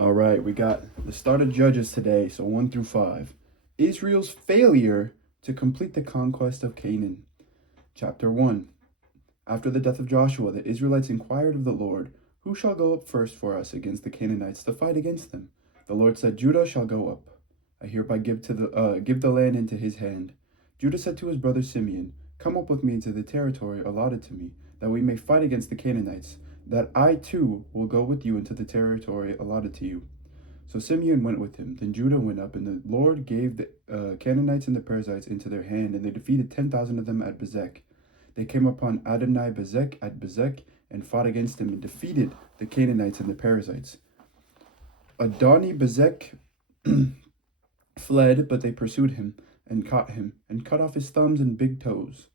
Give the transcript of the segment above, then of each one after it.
All right, we got the start of Judges today, so 1 through 5. Israel's failure to complete the conquest of Canaan. Chapter 1. After the death of Joshua, the Israelites inquired of the Lord, "Who shall go up first for us against the Canaanites to fight against them?" The Lord said, "Judah shall go up. I hereby give the land into his hand." Judah said to his brother Simeon, "Come up with me into the territory allotted to me, that we may fight against the Canaanites, that I too will go with you into the territory allotted to you." So Simeon went with him. Then Judah went up, and the Lord gave the Canaanites and the Perizzites into their hand, and they defeated 10,000 of them at Bezek. They came upon Adonai Bezek at Bezek and fought against him and defeated the Canaanites and the Perizzites. Adoni Bezek fled, but they pursued him and caught him and cut off his thumbs and big toes.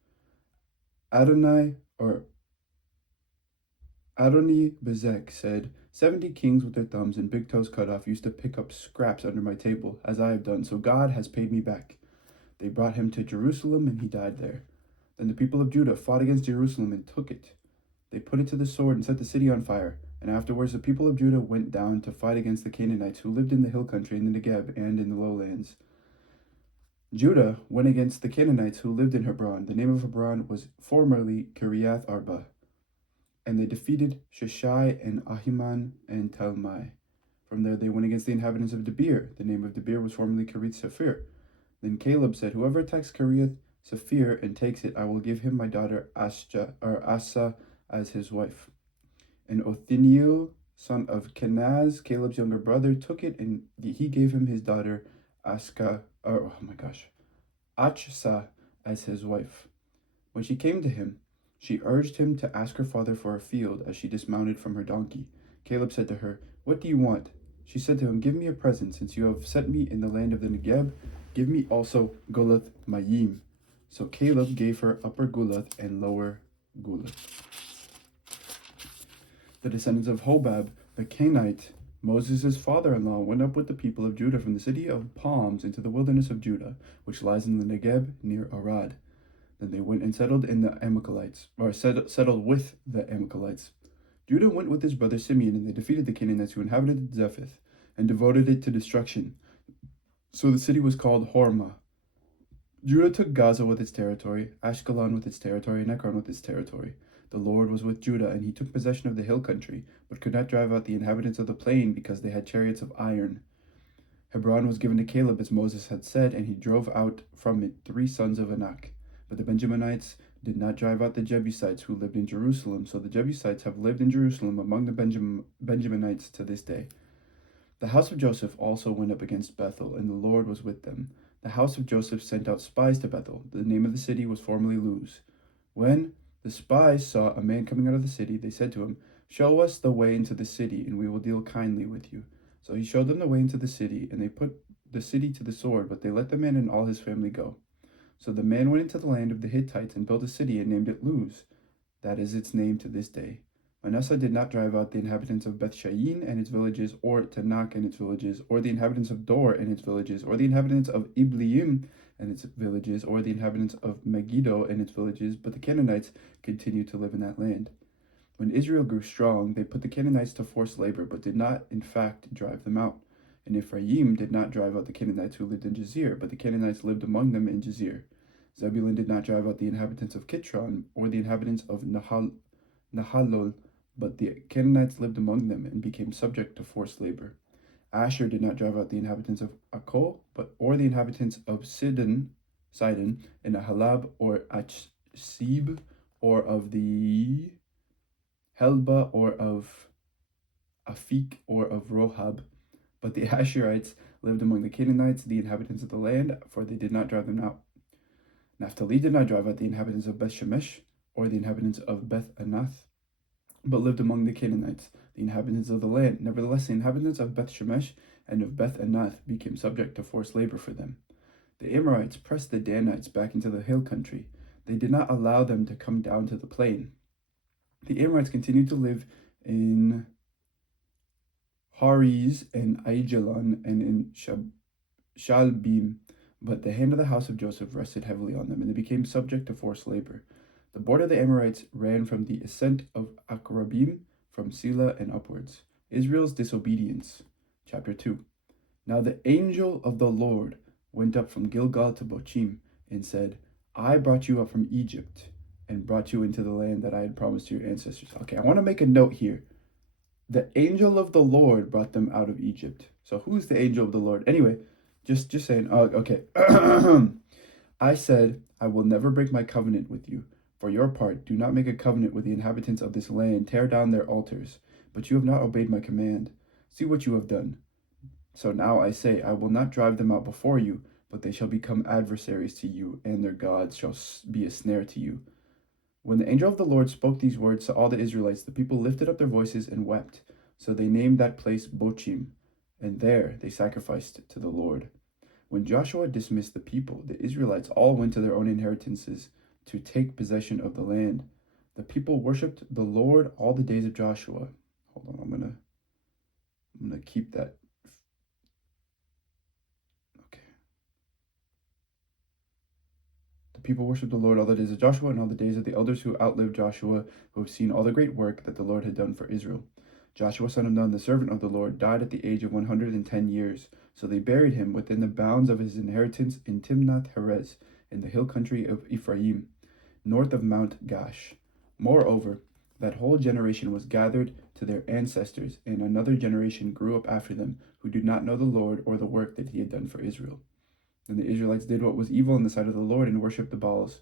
Adoni Bezek said, 70 kings with their thumbs and big toes cut off used to pick up scraps under my table, as I have done, so God has paid me back. They brought him to Jerusalem, and he died there. Then the people of Judah fought against Jerusalem and took it. They put it to the sword and set the city on fire. And afterwards the people of Judah went down to fight against the Canaanites who lived in the hill country, in the Negeb, and in the lowlands. Judah went against the Canaanites who lived in Hebron. The name of Hebron was formerly Kiriath Arba. And they defeated Sheshai and Ahiman and Talmai. From there they went against the inhabitants of Debir. The name of Debir was formerly Kiriath Sephir. Then Caleb said, "Whoever attacks Kiriath Sephir and takes it, I will give him my daughter Asa as his wife." And Othniel, son of Kenaz, Caleb's younger brother, took it, and he gave him his daughter Achsa as his wife. When she came to him, she urged him to ask her father for a field as she dismounted from her donkey. Caleb said to her, "What do you want?" She said to him, "Give me a present, since you have set me in the land of the Negeb. Give me also Gulath Mayim." So Caleb gave her Upper Gulath and Lower Gulath. The descendants of Hobab, the Kenite, Moses' father-in-law, went up with the people of Judah from the city of palms into the wilderness of Judah, which lies in the Negeb near Arad. Then they went and settled with the Amalekites. Judah went with his brother Simeon, and they defeated the Canaanites who inhabited Zephath, and devoted it to destruction. So the city was called Hormah. Judah took Gaza with its territory, Ashkelon with its territory, and Ekron with its territory. The Lord was with Judah, and he took possession of the hill country, but could not drive out the inhabitants of the plain, because they had chariots of iron. Hebron was given to Caleb, as Moses had said, and he drove out from it 3 sons of Anak. But the Benjaminites did not drive out the Jebusites who lived in Jerusalem, so the Jebusites have lived in Jerusalem among the Benjaminites to this day. The house of Joseph also went up against Bethel, and the Lord was with them. The house of Joseph sent out spies to Bethel. The name of the city was formerly Luz. When the spies saw a man coming out of the city, they said to him, "Show us the way into the city, and we will deal kindly with you." So he showed them the way into the city, and they put the city to the sword, but they let the man and all his family go. So the man went into the land of the Hittites and built a city and named it Luz. That is its name to this day. Manasseh did not drive out the inhabitants of Bethshean and its villages, or Tanakh and its villages, or the inhabitants of Dor and its villages, or the inhabitants of Ibleam and its villages, or the inhabitants of Megiddo and its villages, but the Canaanites continued to live in that land. When Israel grew strong, they put the Canaanites to forced labor, but did not in fact drive them out. And Ephraim did not drive out the Canaanites who lived in Jazer, but the Canaanites lived among them in Jazer. Zebulun did not drive out the inhabitants of Kitron, or the inhabitants of Nahalol, but the Canaanites lived among them and became subject to forced labor. Asher did not drive out the inhabitants of Akko, or the inhabitants of Sidon, and Ahalab, or Achsib, or of the Helba, or of Afik, or of Rohab. But the Asherites lived among the Canaanites, the inhabitants of the land, for they did not drive them out. Naphtali did not drive out the inhabitants of Beth Shemesh, or the inhabitants of Beth Anath, but lived among the Canaanites, the inhabitants of the land. Nevertheless, the inhabitants of Beth Shemesh and of Beth Anath became subject to forced labor for them. The Amorites pressed the Danites back into the hill country. They did not allow them to come down to the plain. The Amorites continued to live in Hariz and Aijalon and in Shalbim, but the hand of the house of Joseph rested heavily on them, and they became subject to forced labor. The border of the Amorites ran from the ascent of Akrabim, from Sela and upwards. Israel's disobedience. Chapter 2. Now the angel of the Lord went up from Gilgal to Bochim and said, I brought you up from Egypt and brought you into the land that I had promised to your ancestors. Okay, I want to make a note here. The angel of the Lord brought them out of Egypt. So who's the angel of the Lord? Anyway, just saying. Okay. I said, I will never break my covenant with you. For your part, do not make a covenant with the inhabitants of this land. Tear down their altars. But you have not obeyed my command. See what you have done. So now I say, I will not drive them out before you, but they shall become adversaries to you, and their gods shall be a snare to you. When the angel of the Lord spoke these words to all the Israelites, the people lifted up their voices and wept. So they named that place Bochim, and there they sacrificed to the Lord. When Joshua dismissed the people, the Israelites all went to their own inheritances to take possession of the land. The people worshipped the Lord all the days of Joshua. Hold on, I'm gonna keep that. Okay. The people worshipped the Lord all the days of Joshua and all the days of the elders who outlived Joshua, who have seen all the great work that the Lord had done for Israel. Joshua son of Nun, the servant of the Lord, died at the age of 110 years. So they buried him within the bounds of his inheritance in Timnath Heres, in the hill country of Ephraim, north of Mount Gash. Moreover, that whole generation was gathered to their ancestors, and another generation grew up after them, who did not know the Lord or the work that he had done for Israel. Then the Israelites did what was evil in the sight of the Lord and worshipped the Baals.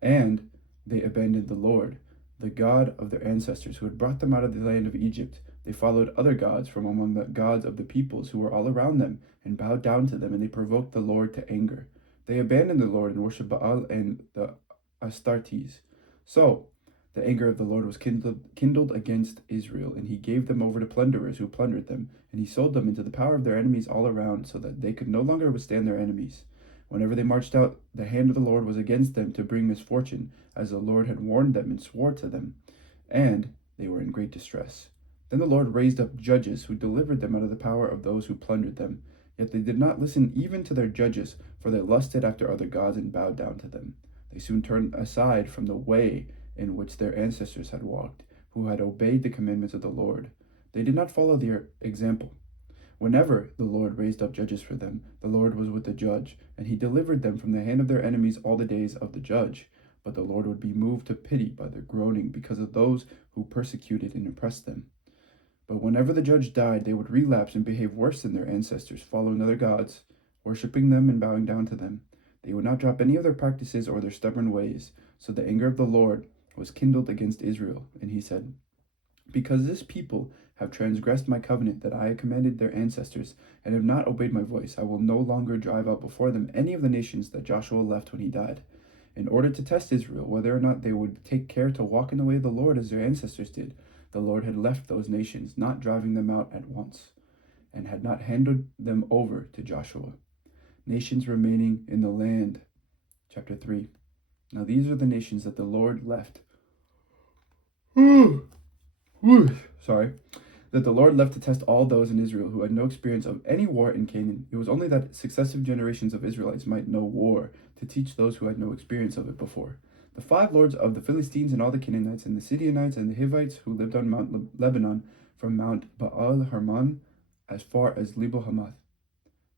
And they abandoned the Lord, the God of their ancestors, who had brought them out of the land of Egypt. They followed other gods from among the gods of the peoples who were all around them, and bowed down to them, and they provoked the Lord to anger. They abandoned the Lord and worshipped Baal and the Astartes. So the anger of the Lord was kindled against Israel, and he gave them over to plunderers who plundered them, and he sold them into the power of their enemies all around, so that they could no longer withstand their enemies. Whenever they marched out, the hand of the Lord was against them to bring misfortune, as the Lord had warned them and swore to them, and they were in great distress. Then the Lord raised up judges who delivered them out of the power of those who plundered them. Yet they did not listen even to their judges, for they lusted after other gods and bowed down to them. They soon turned aside from the way in which their ancestors had walked, who had obeyed the commandments of the Lord. They did not follow their example. Whenever the Lord raised up judges for them, the Lord was with the judge, and he delivered them from the hand of their enemies all the days of the judge. But the Lord would be moved to pity by their groaning because of those who persecuted and oppressed them. But whenever the judge died, they would relapse and behave worse than their ancestors, following other gods, worshipping them and bowing down to them. They would not drop any of their practices or their stubborn ways. So the anger of the Lord was kindled against Israel, and he said, Because this people have transgressed my covenant that I had commanded their ancestors, and have not obeyed my voice, I will no longer drive out before them any of the nations that Joshua left when he died, in order to test Israel, whether or not they would take care to walk in the way of the Lord as their ancestors did. The Lord had left those nations, not driving them out at once, and had not handed them over to Joshua. Nations remaining in the land. Chapter 3. Now these are the nations that the Lord left. That the Lord left to test all those in Israel who had no experience of any war in Canaan. It was only that successive generations of Israelites might know war, to teach those who had no experience of it before. The 5 lords of the Philistines and all the Canaanites and the Sidonites and the Hivites who lived on Mount Lebanon, from Mount Baal Hermon as far as Lebo Hamath.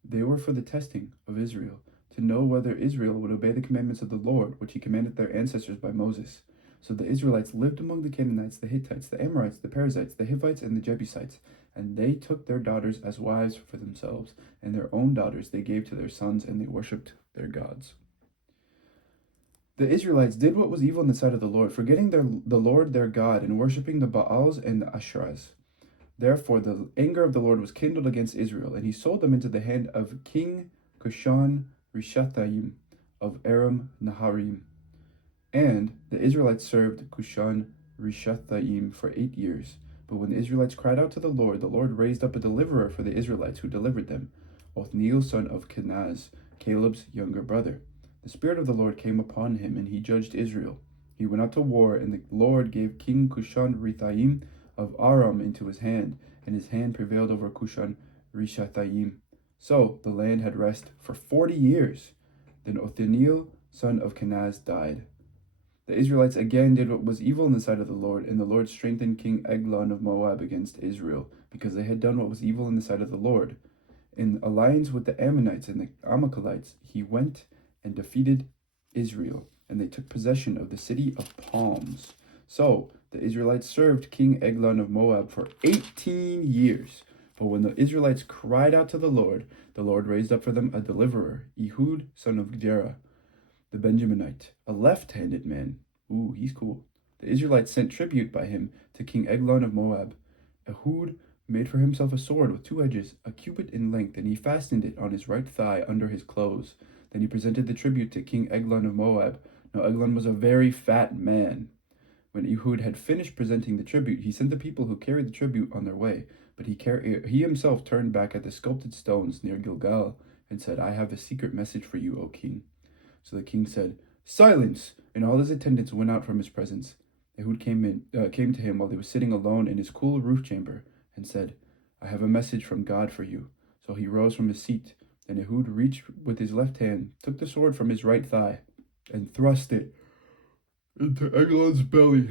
They were for the testing of Israel, to know whether Israel would obey the commandments of the Lord, which he commanded their ancestors by Moses. So the Israelites lived among the Canaanites, the Hittites, the Amorites, the Perizzites, the Hivites, and the Jebusites, and they took their daughters as wives for themselves, and their own daughters they gave to their sons, and they worshipped their gods. The Israelites did what was evil in the sight of the Lord, forgetting the Lord their God, and worshipping the Baals and the Asherahs. Therefore the anger of the Lord was kindled against Israel, and he sold them into the hand of King Cushan Rishathaim of Aram Naharaim. And the Israelites served Cushan Rishathaim for 8 years. But when the Israelites cried out to the Lord raised up a deliverer for the Israelites, who delivered them, Othniel son of Kenaz, Caleb's younger brother. The Spirit of the Lord came upon him, and he judged Israel. He went out to war, and the Lord gave King Cushan Rishathaim of Aram into his hand, and his hand prevailed over Cushan Rishathaim. So the land had rest for 40 years. Then Othniel son of Kenaz died. The Israelites again did what was evil in the sight of the Lord, and the Lord strengthened King Eglon of Moab against Israel, because they had done what was evil in the sight of the Lord. In alliance with the Ammonites and the Amalekites, he went and defeated Israel, and they took possession of the city of palms. So the Israelites served King Eglon of Moab for 18 years. But when the Israelites cried out to the Lord raised up for them a deliverer, Ehud, son of Gera, the Benjaminite, a left-handed man. Ooh, he's cool. The Israelites sent tribute by him to King Eglon of Moab. Ehud made for himself a sword with 2 edges, a cubit in length, and he fastened it on his right thigh under his clothes. Then he presented the tribute to King Eglon of Moab. Now Eglon was a very fat man. When Ehud had finished presenting the tribute, he sent the people who carried the tribute on their way. But he himself turned back at the sculpted stones near Gilgal and said, I have a secret message for you, O king. So the king said, Silence! And all his attendants went out from his presence. Ehud came to him while he was sitting alone in his cool roof chamber and said, I have a message from God for you. So he rose from his seat. Then Ehud reached with his left hand, took the sword from his right thigh, and thrust it into Eglon's belly.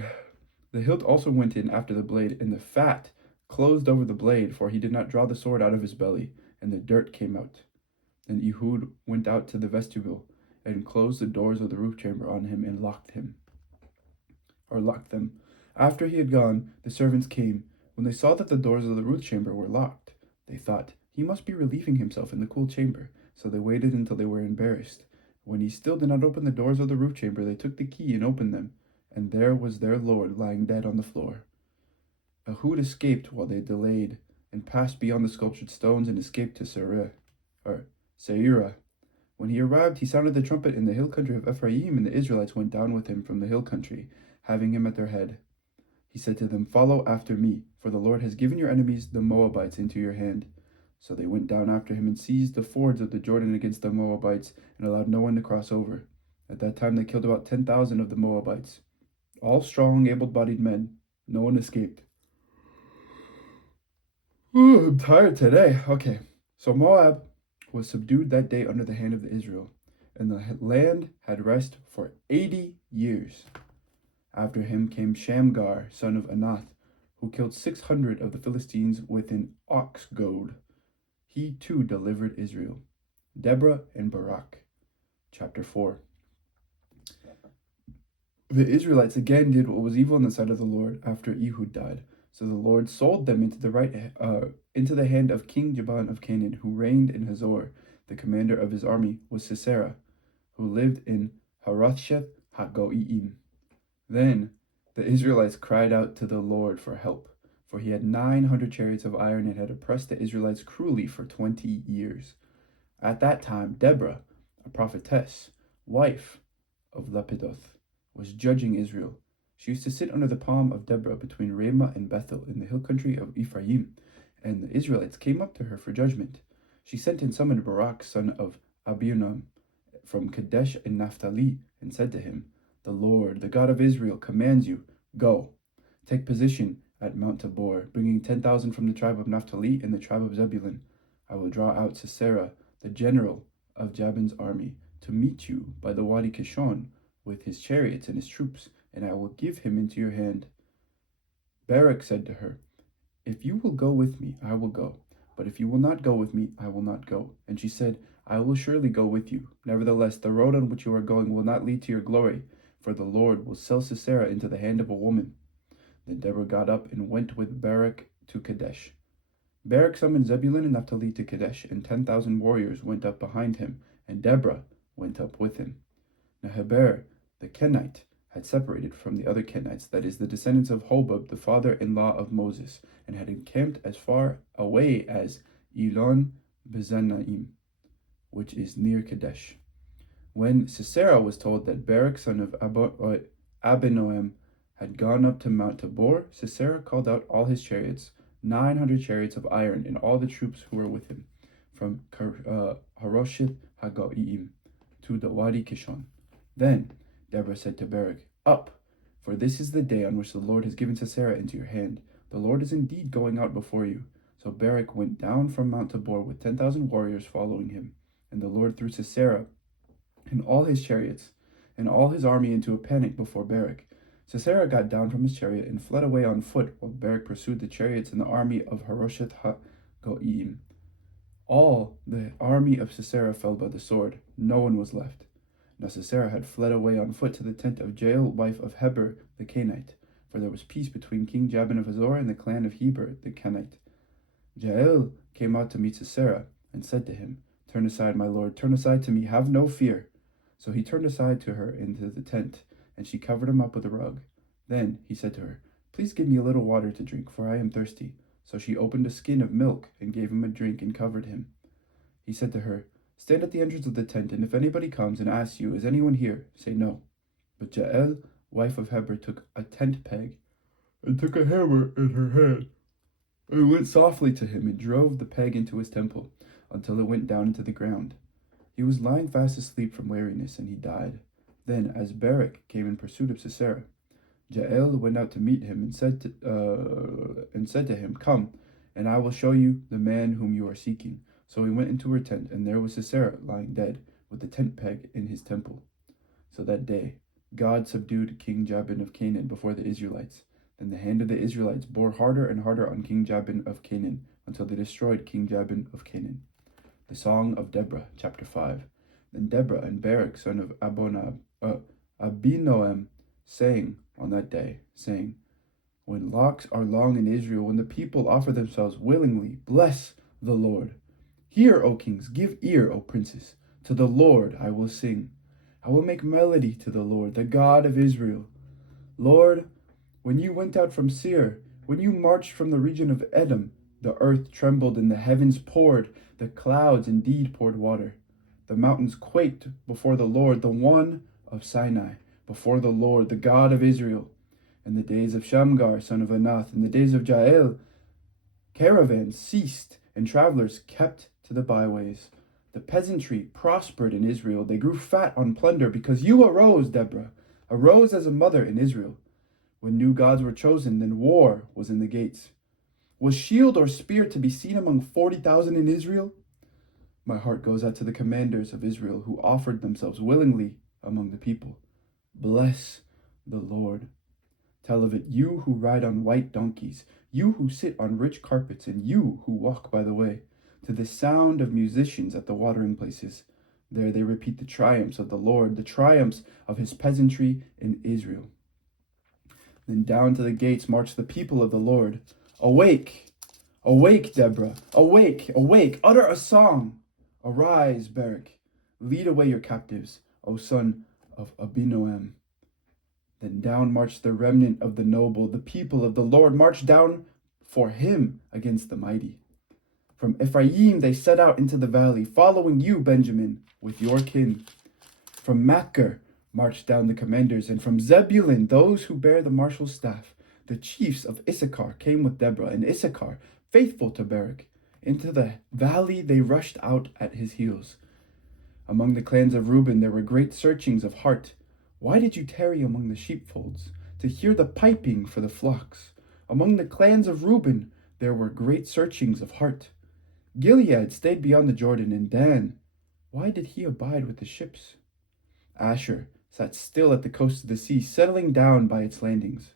The hilt also went in after the blade, and the fat closed over the blade, for he did not draw the sword out of his belly, and the dirt came out. Then Ehud went out to the vestibule, and closed the doors of the roof chamber on him, and locked them. After he had gone, the servants came. When they saw that the doors of the roof chamber were locked, they thought, he must be relieving himself in the cool chamber, so they waited until they were embarrassed. When he still did not open the doors of the roof chamber, they took the key and opened them, and there was their lord lying dead on the floor. Ehud escaped while they delayed, and passed beyond the sculptured stones and escaped to Seirah. When he arrived, he sounded the trumpet in the hill country of Ephraim, and the Israelites went down with him from the hill country, having him at their head. He said to them, Follow after me, for the Lord has given your enemies, the Moabites, into your hand. So they went down after him and seized the fords of the Jordan against the Moabites, and allowed no one to cross over. At that time they killed about 10,000 of the Moabites. All strong, able-bodied men. No one escaped. Ooh, I'm tired today. Okay, so Moab was subdued that day under the hand of Israel, and the land had rest for 80 years. After him came Shamgar, son of Anath, who killed 600 of the Philistines with an ox goad. He too delivered Israel. Deborah and Barak. Chapter 4. The Israelites again did what was evil in the sight of the Lord after Ehud died. So the Lord sold them into the hand of King Jabin of Canaan, who reigned in Hazor. The commander of his army was Sisera, who lived in Harosheth Hagoyim. Then the Israelites cried out to the Lord for help, for he had 900 chariots of iron and had oppressed the Israelites cruelly for 20 years. At that time, Deborah, a prophetess, wife of Lapidoth, was judging Israel. She used to sit under the palm of Deborah between Ramah and Bethel in the hill country of Ephraim, and the Israelites came up to her for judgment. She sent and summoned Barak, son of Abinoam, from Kadesh in Naphtali, and said to him, The Lord, the God of Israel, commands you, Go, take position at Mount Tabor, bringing 10,000 from the tribe of Naphtali and the tribe of Zebulun. I will draw out Sisera, the general of Jabin's army, to meet you by the Wadi Kishon with his chariots and his troops, and I will give him into your hand. Barak said to her, If you will go with me, I will go. But if you will not go with me, I will not go. And she said, I will surely go with you. Nevertheless, the road on which you are going will not lead to your glory, for the Lord will sell Sisera into the hand of a woman. Then Deborah got up and went with Barak to Kadesh. Barak summoned Zebulun and Naphtali to Kadesh, and 10,000 warriors went up behind him, and Deborah went up with him. Now Heber, the Kenite, had separated from the other Kenites, that is, the descendants of Hobab, the father-in-law of Moses, and had encamped as far away as Elon Bezanaim, which is near Kadesh. When Sisera was told that Barak, son of Abinoam, had gone up to Mount Tabor, Sisera called out all his chariots, 900 chariots of iron, and all the troops who were with him, from Harosheth Hagoyim to the Wadi Kishon. Then Deborah said to Barak, Up, for this is the day on which the Lord has given Sisera into your hand. The Lord is indeed going out before you. So Barak went down from Mount Tabor with 10,000 warriors following him, and the Lord threw Sisera and all his chariots and all his army into a panic before Barak. Sisera got down from his chariot and fled away on foot, while Barak pursued the chariots and the army of Harosheth ha-Goyim. All the army of Sisera fell by the sword. No one was left. Now Sisera had fled away on foot to the tent of Jael, wife of Heber the Kenite, for there was peace between King Jabin of Hazor and the clan of Heber the Kenite. Jael came out to meet Sisera, and said to him, "Turn aside, my lord, turn aside to me, have no fear." So he turned aside to her into the tent, and she covered him up with a rug. Then he said to her, "Please give me a little water to drink, for I am thirsty." So she opened a skin of milk and gave him a drink and covered him. He said to her, "Stand at the entrance of the tent, and if anybody comes and asks you, 'Is anyone here?' say no." But Jael, wife of Heber, took a tent peg and took a hammer in her hand and went softly to him and drove the peg into his temple until it went down into the ground. He was lying fast asleep from weariness, and he died. Then, as Barak came in pursuit of Sisera, Jael went out to meet him and said to him, "Come, and I will show you the man whom you are seeking." So he went into her tent, and there was Sisera lying dead, with the tent peg in his temple. So that day God subdued King Jabin of Canaan before the Israelites. Then the hand of the Israelites bore harder and harder on King Jabin of Canaan, until they destroyed King Jabin of Canaan. The Song of Deborah, chapter 5. Then Deborah and Barak, son of Abinoam, sang on that day, saying, "When locks are long in Israel, when the people offer themselves willingly, bless the Lord. Hear, O kings, give ear, O princes. To the Lord I will sing. I will make melody to the Lord, the God of Israel. Lord, when you went out from Seir, when you marched from the region of Edom, the earth trembled and the heavens poured, the clouds indeed poured water. The mountains quaked before the Lord, the one of Sinai, before the Lord, the God of Israel. In the days of Shamgar, son of Anath, in the days of Jael, caravans ceased and travelers kept to the byways. The peasantry prospered in Israel. They grew fat on plunder because you arose, Deborah, arose as a mother in Israel. When new gods were chosen, then war was in the gates. Was shield or spear to be seen among 40,000 in Israel? My heart goes out to the commanders of Israel who offered themselves willingly among the people. Bless the Lord. Tell of it, you who ride on white donkeys, you who sit on rich carpets, and you who walk by the way. To the sound of musicians at the watering places, there they repeat the triumphs of the Lord, the triumphs of his peasantry in Israel. Then down to the gates march the people of the Lord. Awake, awake, Deborah, awake, awake, utter a song. Arise, Barak, lead away your captives, O son of Abinoam. Then down marched the remnant of the noble, the people of the Lord marched down for him against the mighty. From Ephraim they set out into the valley, following you, Benjamin, with your kin. From Machir marched down the commanders, and from Zebulun those who bear the marshal's staff. The chiefs of Issachar came with Deborah, and Issachar, faithful to Barak. Into the valley they rushed out at his heels. Among the clans of Reuben there were great searchings of heart. Why did you tarry among the sheepfolds, to hear the piping for the flocks? Among the clans of Reuben there were great searchings of heart. Gilead stayed beyond the Jordan, and Dan, why did he abide with the ships? Asher sat still at the coast of the sea, settling down by its landings.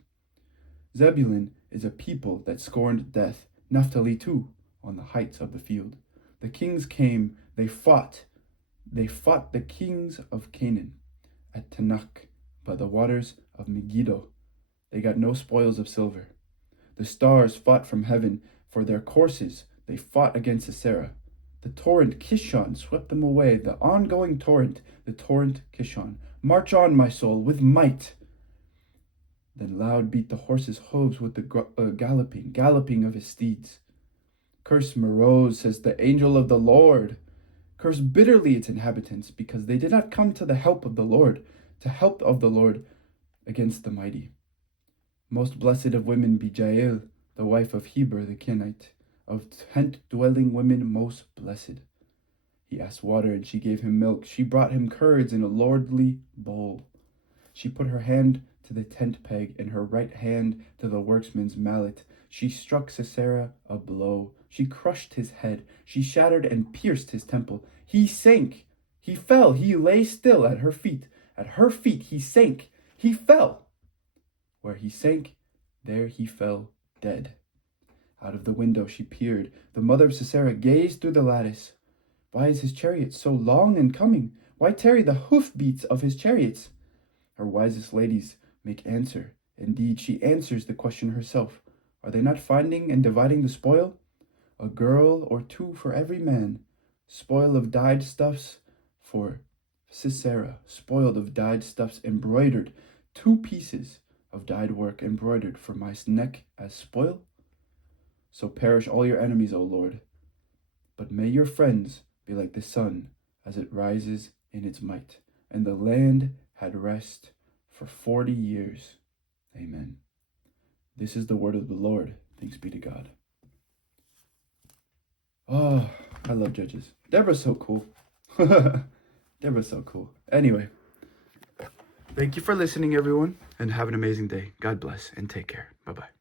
Zebulun is a people that scorned death, Naphtali too, on the heights of the field. The kings came, they fought the kings of Canaan at Tanakh by the waters of Megiddo. They got no spoils of silver. The stars fought from heaven for their courses. They fought against Sisera. The torrent Kishon swept them away, the ongoing torrent, the torrent Kishon. March on, my soul, with might. Then loud beat the horse's hooves with the galloping of his steeds. Curse Meroz, says the angel of the Lord. Curse bitterly its inhabitants, because they did not come to the help of the Lord, against the mighty. Most blessed of women be Jael, the wife of Heber the Kenite, of tent-dwelling women most blessed. He asked water, and she gave him milk. She brought him curds in a lordly bowl. She put her hand to the tent peg, and her right hand to the workman's mallet. She struck Sisera a blow. She crushed his head. She shattered and pierced his temple. He sank. He fell. He lay still at her feet At her feet he sank, he fell. Where he sank, there he fell dead. Out of the window she peered. The mother of Sisera gazed through the lattice. Why is his chariot so long in coming? Why tarry the hoof-beats of his chariots? Her wisest ladies make answer. Indeed, she answers the question herself. Are they not finding and dividing the spoil? A girl or two for every man. Spoil of dyed stuffs for Sisera. Spoiled of dyed stuffs embroidered. 2 pieces of dyed work embroidered for my neck as spoil? So perish all your enemies, O Lord. But may your friends be like the sun as it rises in its might. And the land had rest for 40 years. Amen. This is the word of the Lord. Thanks be to God. Oh, I love Judges. Deborah's so cool. Deborah's so cool. Anyway, thank you for listening, everyone, and have an amazing day. God bless and take care. Bye-bye.